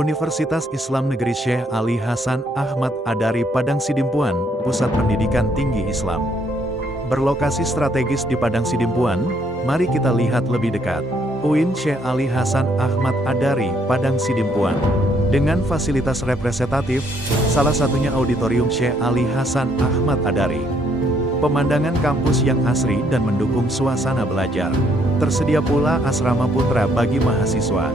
Universitas Islam Negeri Syekh Ali Hasan Ahmad Adari Padang Sidimpuan, Pusat Pendidikan Tinggi Islam. Berlokasi strategis di Padang Sidimpuan, mari kita lihat lebih dekat. UIN Syekh Ali Hasan Ahmad Adari Padang Sidimpuan. Dengan fasilitas representatif, salah satunya Auditorium Syekh Ali Hasan Ahmad Adari. Pemandangan kampus yang asri dan mendukung suasana belajar. Tersedia pula asrama putra bagi mahasiswa.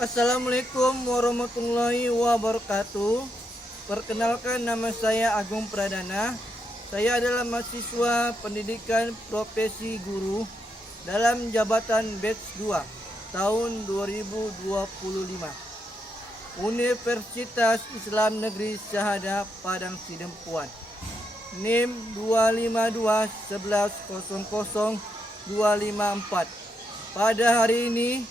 Assalamualaikum warahmatullahi wabarakatuh. Perkenalkan, nama saya Agung Pradana. Saya adalah mahasiswa pendidikan profesi guru dalam jabatan batch 2 tahun 2025. Universitas Islam Negeri Syahada Padang Sidimpuan. NIM 25211000254. Pada hari ini,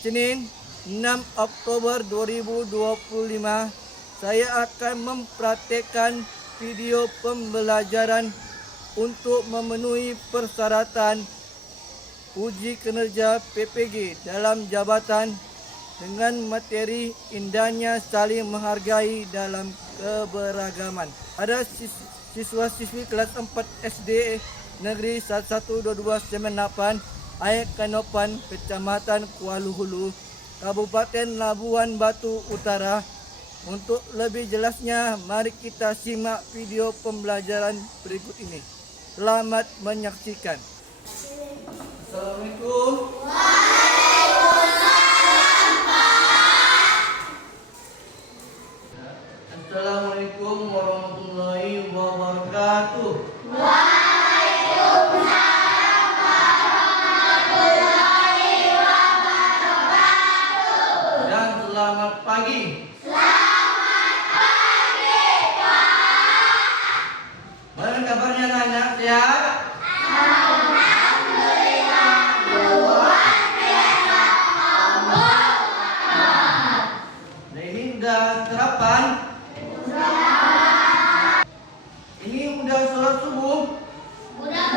Senin 6 Oktober 2025, saya akan mempraktekkan video pembelajaran untuk memenuhi persyaratan uji kinerja PPG dalam jabatan dengan materi indahnya saling menghargai dalam keberagaman. Ada siswa-siswi kelas 4 SD Negeri 112298 Air Kanopan, Kecamatan Kuala Hulu, Kabupaten Labuan Batu Utara. Untuk lebih jelasnya, mari kita simak video pembelajaran berikut ini. Selamat menyaksikan. Assalamualaikum. Assalamualaikum warahmatullahi wabarakatuh. Selamat pagi. Selamat pagi, Pak. Bagaimana kabarnya anak-anak, sehat? Alhamdulillah, luar biasa. Nah, ini udah sarapan? Udah. Ini udah sholat subuh? Udah.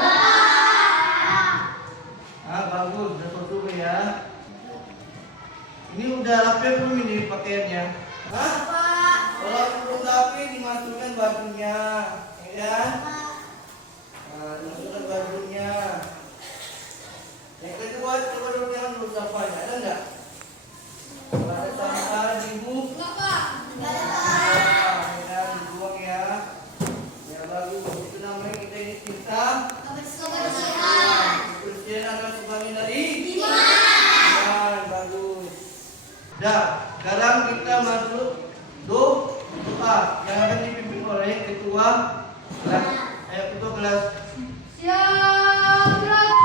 Bagus, udah sholat subuh ya. Ini udah rapi belum ini pakaiannya? Hah? Pak. Kalau belum rapi dimasukkan bajunya, ya? Nah, dimasukkan bajunya. Yang kedua, coba dulu jangan dulu sampahnya, ada enggak? Kalau ada sampah di ibu? Enggak, Pak. Enggak ada. Ya, dibuang ya. Ya, bagus. Itu namanya kita ini cinta. Kebersihan. Kebersihan adalah sebagian dari iman. Bagus. Dah, sekarang kita masuk doa yang akan dipimpin oleh ketua kelas. Ketua kelas. Siap, kelas.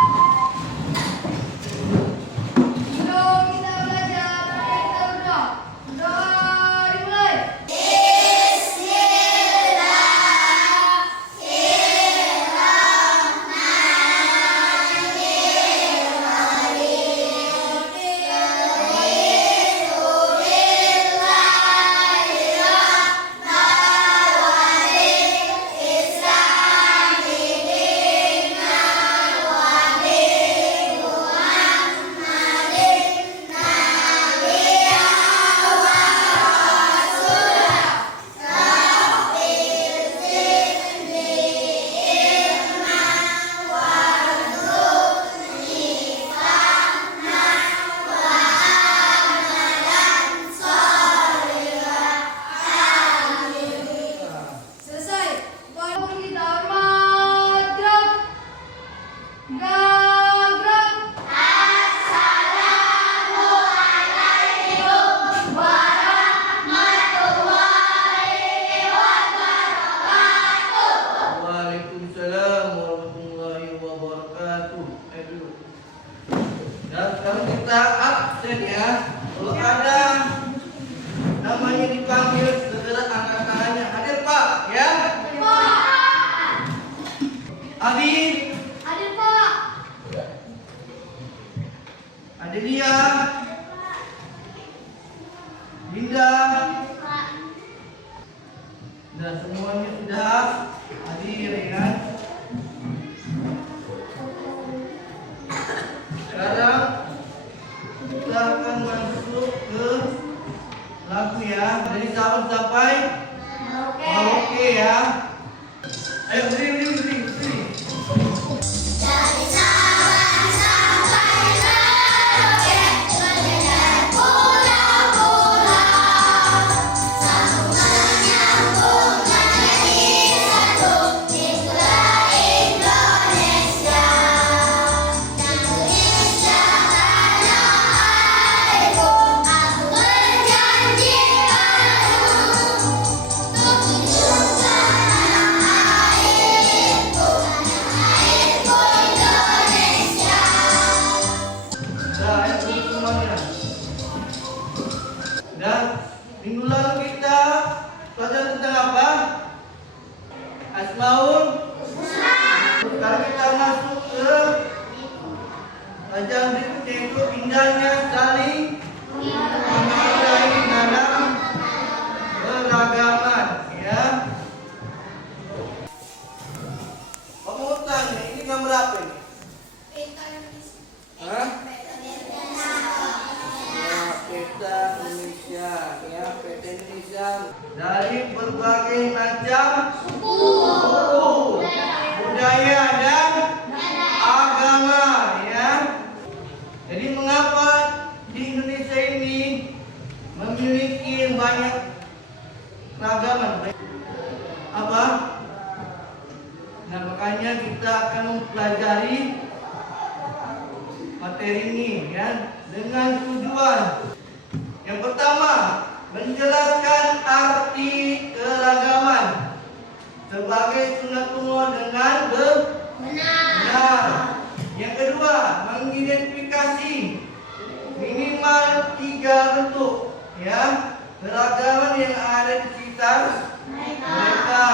Sebelum kita belajar, kita berdoa. Doa dimulai. Adi, Hadir Pak. Adelia, Dinda. Pak. Sudah semuanya sudah hadir ya kan? Sekarang kita akan masuk ke lagu ya. Dari sabun sampai oke ya. Ayo beri. Dari Sabang sampai Merauke, bergerak pulau-pulau, sambungan nyambung menjadi satu, itulah Indonesia. Indonesia tanah airku, aku berjanji padamu, untuk hidupkan tanah airku Indonesia. Dah, ayo duduk semuanya. Dan minggu lalu kita belajar tentang apa? Asmaul. Sekarang kita masuk ke pelajaran berikutnya yaitu indahnya saling menghargai dalam beragaman ya. Kamu mau tanya, ini gambar apa ini? Hah? Ya, peta Indonesia, ya peta Indonesia dari berbagai macam suku, budaya dan agama, ya. Jadi mengapa di Indonesia ini memiliki banyak keragaman? Apa? Nah, makanya kita akan mempelajari materi ini ya dengan tujuan yang pertama menjelaskan arti keragaman sebagai sunatullah dengan benar. Yang kedua mengidentifikasi minimal 3 bentuk ya keragaman yang ada di sekitar mereka.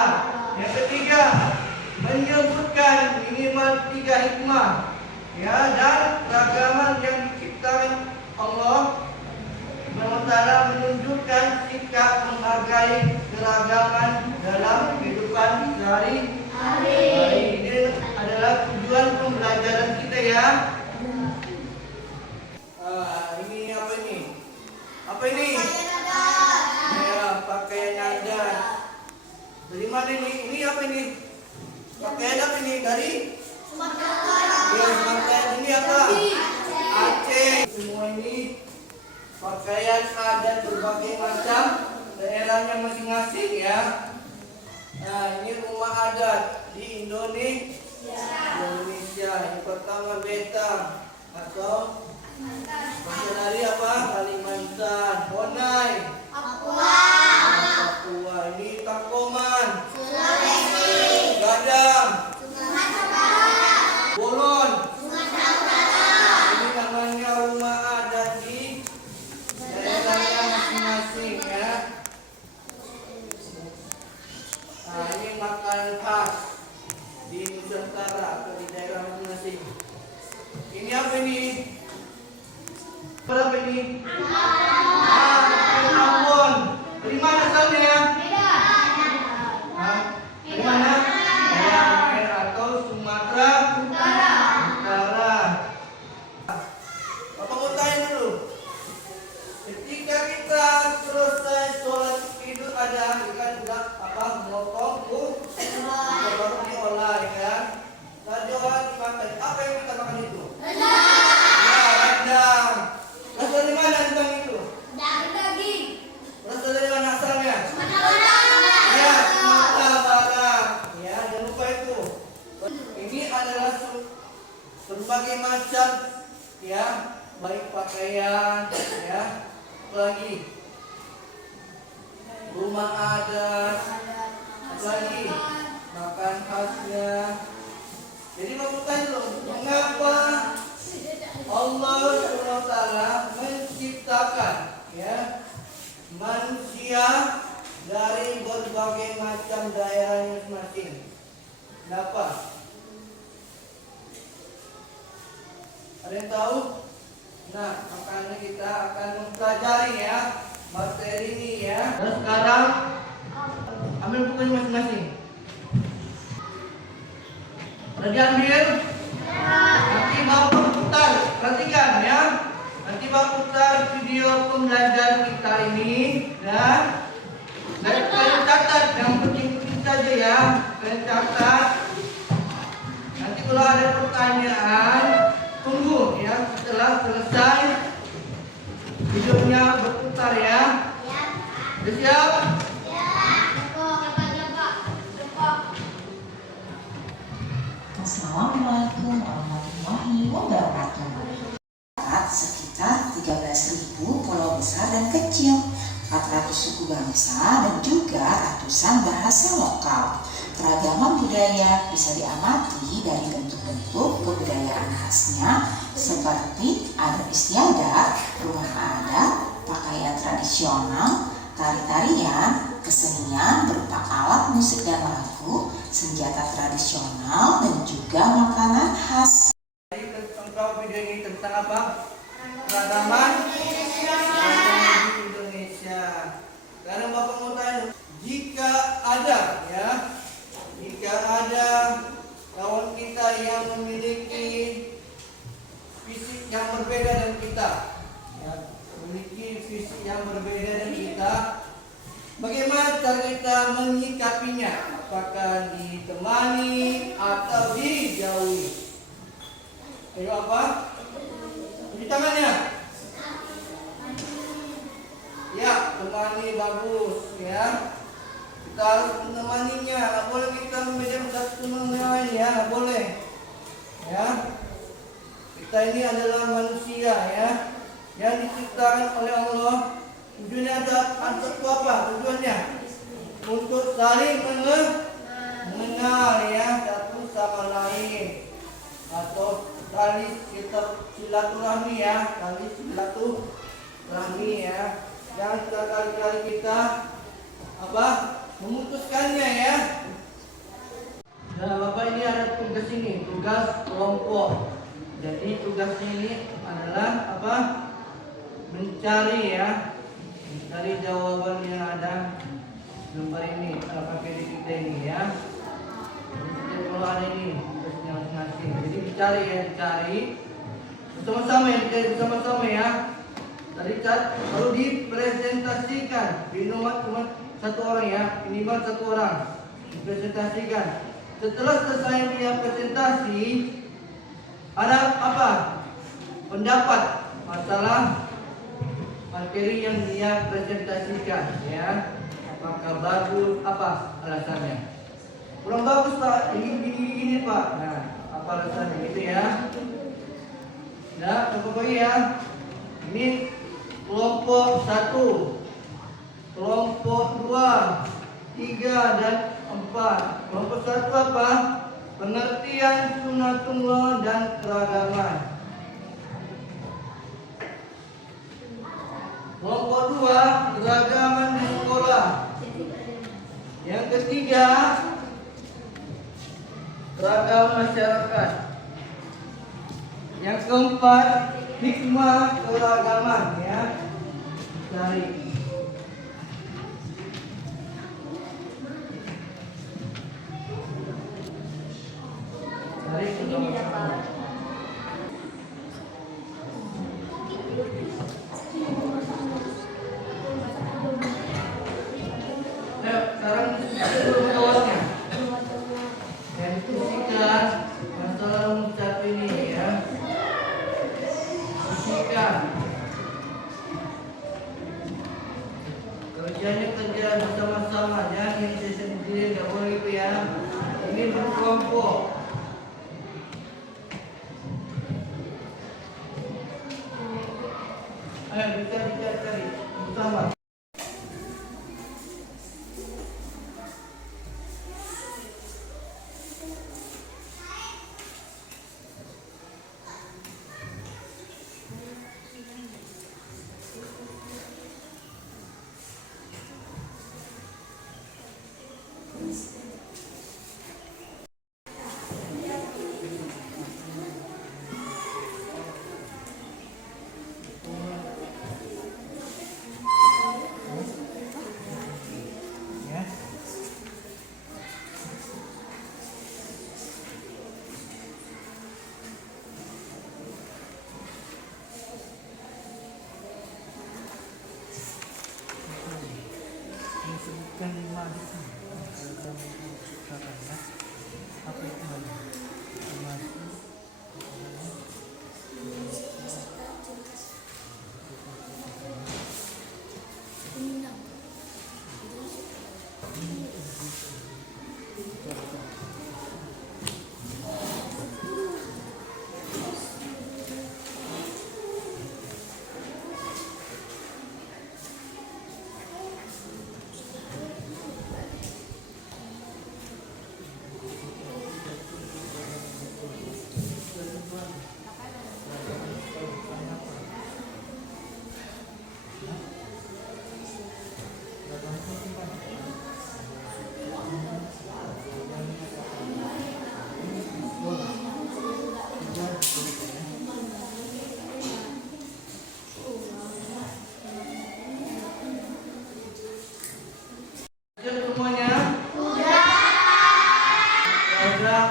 Yang ketiga menyebutkan minimal 3 hikmah ya dan keragaman yang diciptakan Allah SWT menunjukkan sikap menghargai keragaman dalam kehidupan sehari-hari. Ini adalah tujuan pembelajaran kita ya. Ini apa ini? Apa ini? Ya, pakaian adat. Dari mana ini? Ini apa ini? Pakaian apa ini? Dari? Ya, pakaian ini apa? Aceh. Semua ini pakaian adat berbagai macam daerahnya masing-masing ya. Nah, ini rumah adat di Indonesia. Yang pertama Betang atau bahasa dari apa? Kalimantan. Honai. Papua. Ini Tangkoman. Gadang. Bolon. Ini namanya rumah adat di daerahnya masing-masing ya. Nah, ini makanan khas di Nusantara atau di daerah masing-masing. Ini apa ini? Berapa ini? Ambon. Dari mana asalnya? Dari mana? Medan atau Sumatera Utara. Bapak mau tanya dulu. Ketika kita selesai sholat Idul Adha, kita sudah memotong baru diolah ya kan? Setelah diolah dimakan. Apa yang kita makan itu? Rendang. Berasal dari mana rendang itu? Berasal dari mana asalnya? Ya, Sumatera Barat. Ya, jangan lupa itu. Ini adalah berbagai macam ya, baik pakaian ya, apalagi rumah adat, apalagi makan khasnya. Jadi mau tanya dong, mengapa Allah SWT menciptakan ya manusia dari berbagai macam daerah masing-masing? Kenapa? Ada yang tahu? Nah, makanya kita akan mempelajari ya materi ini ya. Dan sekarang ambil bukunya masing-masing. Udah diambil? Nanti Bapak putar, perhatikan ya. Nanti Bapak putar video pembelajaran kita ini dan kalian catat yang penting-penting saja ya. Kalian catat. Nanti kalau ada pertanyaan, tunggu ya setelah selesai videonya berputar ya. Sudah siap? Assalamualaikum warahmatullahi wabarakatuh. Sekitar 13.000 pulau besar dan kecil, 400 suku bangsa dan juga ratusan bahasa lokal. Keragaman budaya bisa diamati dari bentuk-bentuk kebudayaan khasnya seperti adat istiadat, rumah adat, pakaian tradisional, tari-tarian, kesenian berupa alat musik dan lagu, senjata tradisional, dan juga makanan khas. Tentang video ini tentang apa? Keragaman Indonesia. Sekarang Bapak mau tanya, jika ada kawan kita yang memiliki fisik yang berbeda dengan kita, ya, memiliki fisik yang berbeda dengan kita, bagaimana cara kita menyikapinya? Apakah ditemani atau dijauhi? Ayo apa? Cuci tangannya. Ya, temani bagus ya. Kita harus menemaninya. Tidak boleh kita membedakan satu dengan yang lain ya. Tidak boleh. Ya. Kita ini adalah manusia ya, yang diciptakan oleh Allah. Tujuannya ada apa? Tujuannya untuk saling mengenal ya satu sama lain, atau tali silaturahmi ya, tali silaturahmi ya. Yang sekali-kali kita memutuskannya ya. Nah, Bapak ini ada tugas ini, tugas kelompok. Jadi tugasnya ini adalah mencari ya, mencari jawaban yang ada lembar ini, pakai kita ini ya. Jadi kalau ada ini tugasnya masing-masing. Jadi dicari bersama-sama ya, dicari bersama-sama ya. Tadi kalau dipresentasikan minimal cuma satu orang ya, minimal satu orang dipresentasikan. Setelah selesai dia presentasi, ada pendapat masalah materi yang dia presentasikan ya. Apakah bagus, alasannya? Kurang bagus Pak, ini Pak. Nah, apa alasannya gitu ya? Nah, pokoknya ya. Ini kelompok 1, kelompok 2, 3 dan 4. Kelompok 1 apa? Pengertian sunatullah dan keragaman. Kelompok 2, keragaman di sekolah. Yang ketiga, keragaman masyarakat. Yang keempat, hikmah keragaman ya. Cari. Pertama. Sekarang dulu jawabnya. Yang diskusikan masalah mengucap ini ya. Diskusikan. Kerjanya kerja bersama-sama, jangan yang sendiri, nggak boleh itu ya. Ini berkelompok. Ayo dicari bersama.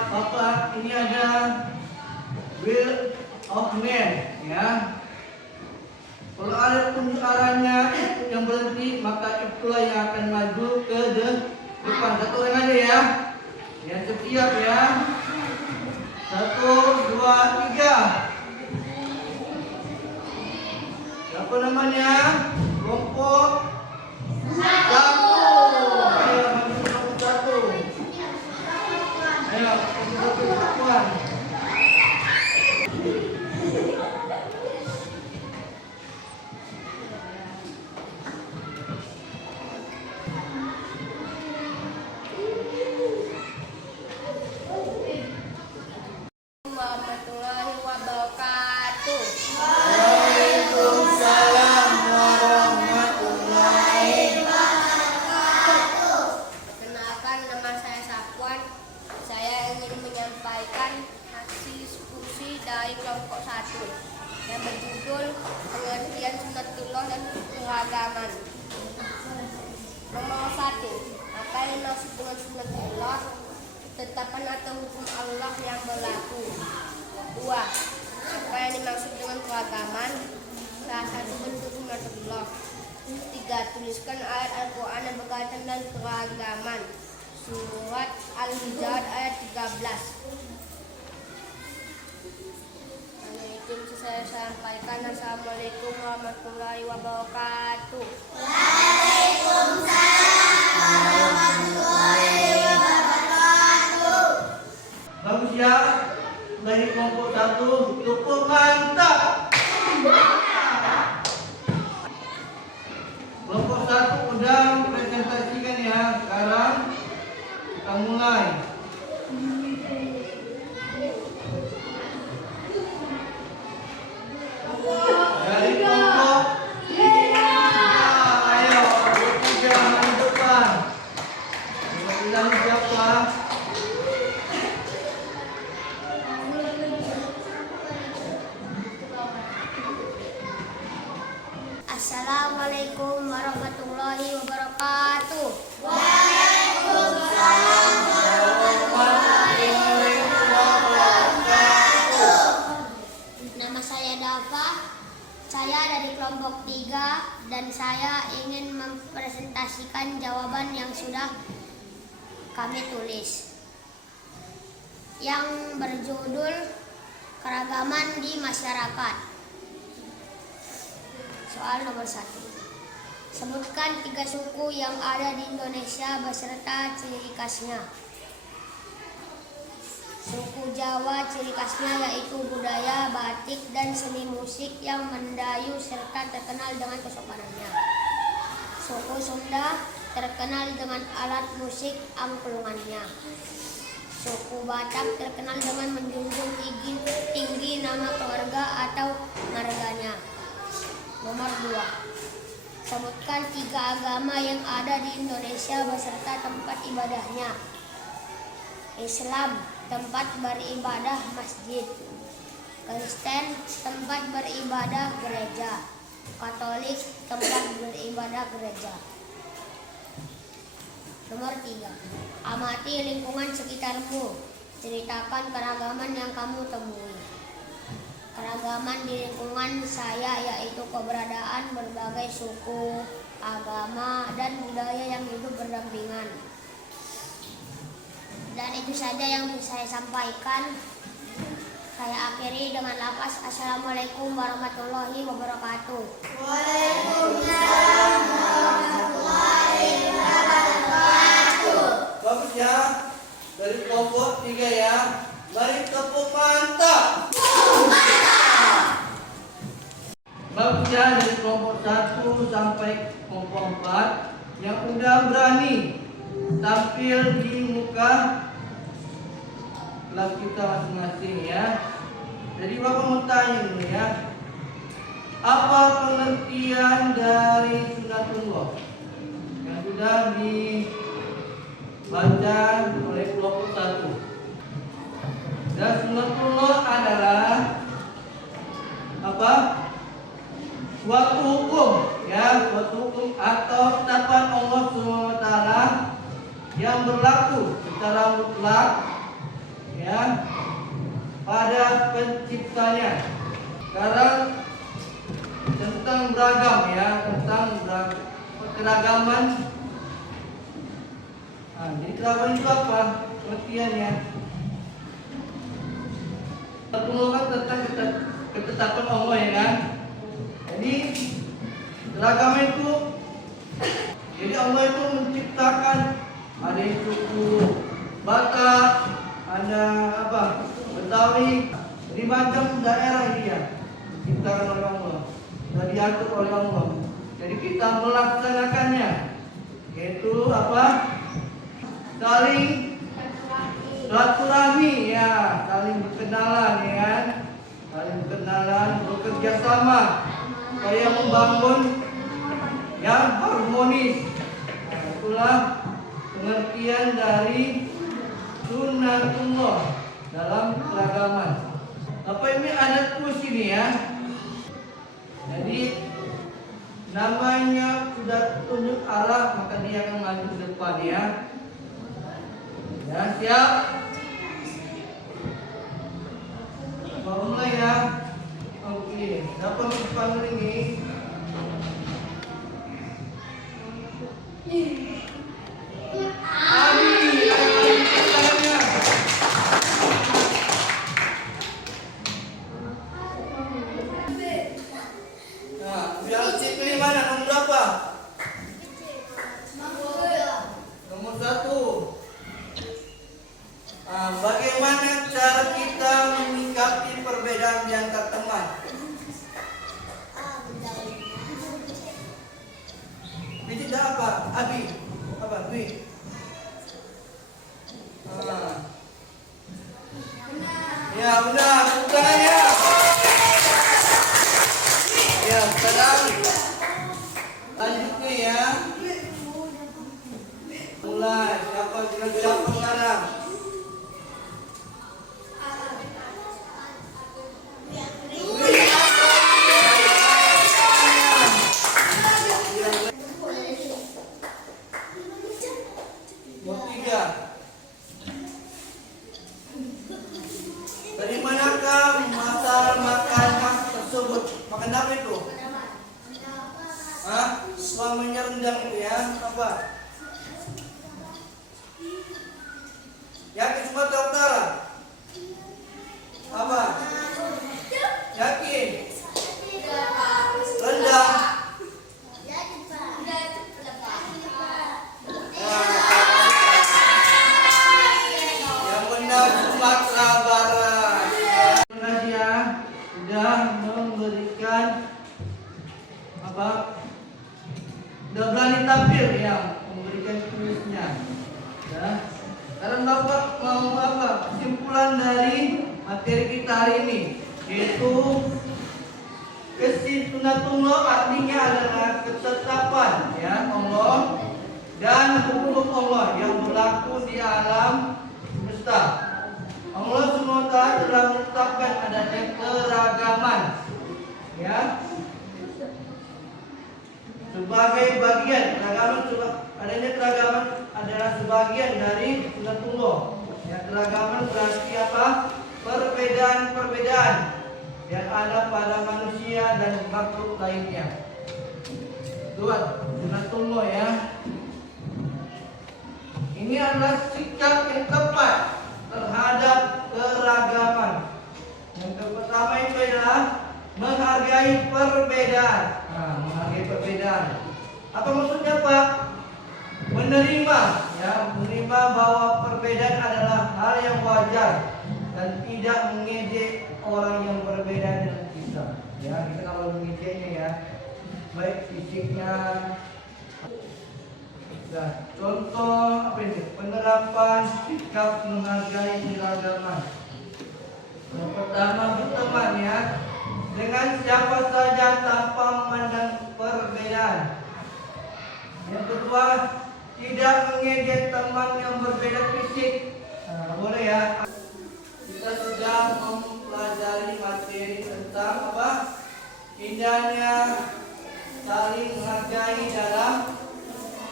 Bapak, ini ada will of man, ya. Kalau ada penunjuk arahnya yang berhenti, maka itulah yang akan maju ke depan. Satu orang aja ya. Yang siap ya. 1, 2, 3. Siapa namanya? Kelompok 1. Ayo maju kelompok 1. Ayo kelompok 1 perempuan. Warahmatullahi wabarakatuh. Waalaikumsalam warahmatullahi Wabarakatuh. Perkenalkan, nama saya Safwan. Saya ingin menyampaikan hasil diskusi dari kelompok 1 yang berjudul pengertian sunatullah dan keagamaan. Nomor 1. Apa yang dimaksud dengan sunatullah? Ketetapan atau hukum Allah yang berlaku. 2. Apa yang dimaksud dengan keagamaan? Salah satu bentuk sunatullah. 3. Tuliskan ayat Al-Quran yang berkaitan dengan keagamaan. Surat Al-Hijr ayat 13. Itu bisa saya sampaikan. Assalamualaikum warahmatullahi wabarakatuh. Bagus ya. Dari kelompok 1 cukup mantap. Kelompok 1 udah presentasikan ya. Sekarang kita mulai. Dari kelompok 3. Ayo, 3 maju depan. Bilang siapa? Assalamualaikum warahmatullahi wabarakatuh. Nama saya Dava. Saya dari kelompok 3 dan saya ingin mempresentasikan jawaban yang sudah kami tulis, yang berjudul keragaman di masyarakat. Soal nomor 1. Sebutkan 3 suku yang ada di Indonesia beserta ciri khasnya. Suku Jawa ciri khasnya yaitu budaya, batik, dan seni musik yang mendayu serta terkenal dengan kesopanannya. Suku Sunda terkenal dengan alat musik angklungannya. Suku Batak terkenal dengan menjunjung tinggi nama keluarga atau marganya. Nomor 2. Sebutkan 3 agama yang ada di Indonesia beserta tempat ibadahnya. Islam, tempat beribadah masjid. Kristen, tempat beribadah gereja. Katolik, tempat beribadah gereja. Nomor 3. Amati lingkungan sekitarmu. Ceritakan keragaman yang kamu temui. Keragaman di lingkungan saya yaitu keberadaan berbagai suku, agama, dan budaya yang hidup berdampingan. Dan itu saja yang bisa saya sampaikan. Saya akhiri dengan lafaz Assalamualaikum warahmatullahi wabarakatuh. Waalaikumsalam warahmatullahi wabarakatuh. Bagus ya. Dari kelompok 3 ya. Mari tepuk mantap. Bagus ya, dari kelompok 1 sampai kelompok 4 yang udah berani tampil di muka kelas kita masing-masing ya. Jadi Bapak mau tanya dulu ya. Apa pengertian dari sunatullah yang sudah dibaca oleh kelompok 1? Dan sunatullah adalah apa? Suatu hukum ya, suatu hukum atau ketetapan Allah SWT yang berlaku secara mutlak ya pada penciptanya. Sekarang tentang beragam ya, tentang keragaman. Nah, jadi keragaman itu apa? Pengertiannya. Pertemuan tentang ketetapan Allah ya kan. Jadi keragaman itu, jadi Allah itu menciptakan ada yang suku Batak, ada apa? Betawi, jadi macam daerah ini ya diciptakan oleh Allah dan diatur oleh Allah. Jadi kita melaksanakannya, yaitu apa? Saling silaturahmi ya, saling berkenalan ya kan, saling berkenalan, bekerja sama supaya membangun yang harmonis. Nah, itulah pengertian dari sunnatullah dalam keragaman. Apa ini ada terus ini ya? Jadi namanya sudah tunjuk arah, maka dia akan maju ke depan ya. Ya siap? Mau mulai ya? Oke, dapat dipanggil ini. Bagaimana cara kita menyikapi perbedaan di antar teman? Ini tidak apa? Abi? Apa? Dwi? Ya benar, bukan ya. Ya sekarang lanjutnya ya. Mulai siapa sekarang? Dari manakah masa makan tersebut? Makan apa itu? Hah? Suaminya rendang itu ya? Apa? Yakin Sumatera Utara? Apa? Yakin? Rendang? Yang benar Sumatera Barat. Terima kasih ya sudah memberikan apa? Sudah berani tampil ya, memberikan kuisnya. Ya. Sekarang Bapak mau apa? Kesimpulan dari materi kita hari ini, yaitu kesunatullah artinya adalah ketetapan ya Allah dan hukum Allah yang berlaku di alam semesta. Allah SWT telah menetapkan adanya keragaman ya sebagai bagian adanya keragaman adalah sebagian dari sunatullah. Ya, keragaman berarti apa? Perbedaan-perbedaan yang ada pada manusia dan makhluk lainnya. Dua, sunatullah ya. Ini adalah sikap yang tepat terhadap keragaman. Yang pertama itu adalah menghargai perbedaan. Nah, menghargai perbedaan. Apa maksudnya Pak? Menerima, ya, menerima bahwa perbedaan adalah hal yang wajar dan tidak mengejek orang yang berbeda dengan kita. Ya, kita kalau mengejeknya ya, baik fisiknya. Nah, contoh apa ini? Penerapan sikap menghargai keragaman. Yang pertama berteman ya, dengan siapa saja tanpa memandang perbedaan. Yang kedua, tidak mengejek teman yang berbeda fisik. Nah, boleh ya. Kita sudah mempelajari materi tentang apa? Indahnya saling menghargai dalam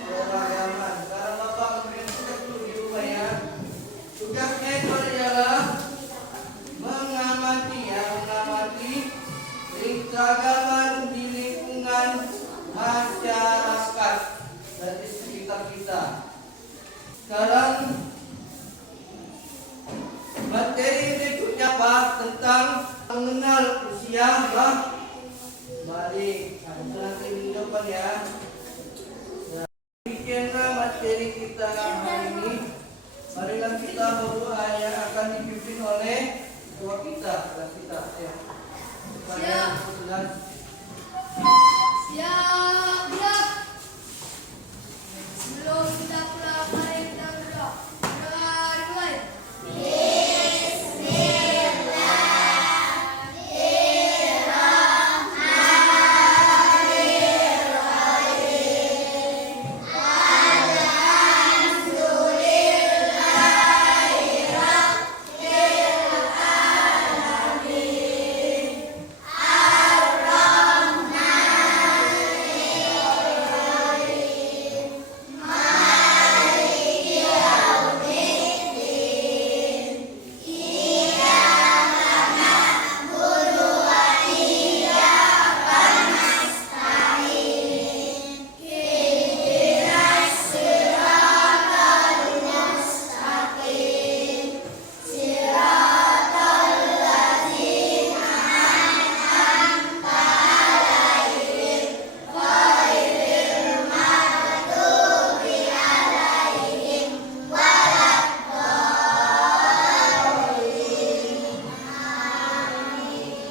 keragaman. Sekarang Bapak memberikan tugas dulu di rumah ya. Tugasnya itu adalah apa? Tentang mengenal usia balik. Nanti jawaban ya. Nah, demikianlah materi kita hari ini. Marilah kita berdoa yang akan dipimpin oleh doa kita. Ya. Siap, gerak. Sebelum kita pulang, mari kita berdoa. Berdoa dimulai.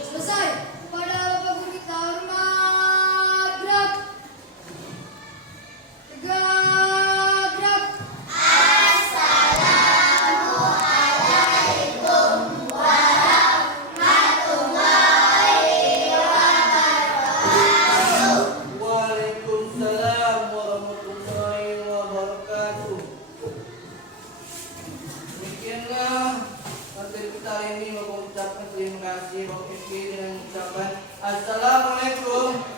Selesai. Kepada Bapak Guru kita hormat, gerak. Tegak, gerak. Waalaikumsalam warahmatullahi wabarakatuh. Demikianlah materi kita hari ini. Bapak ucapkan terima kasih Bapak Ibu dengan ucapan Assalamualaikum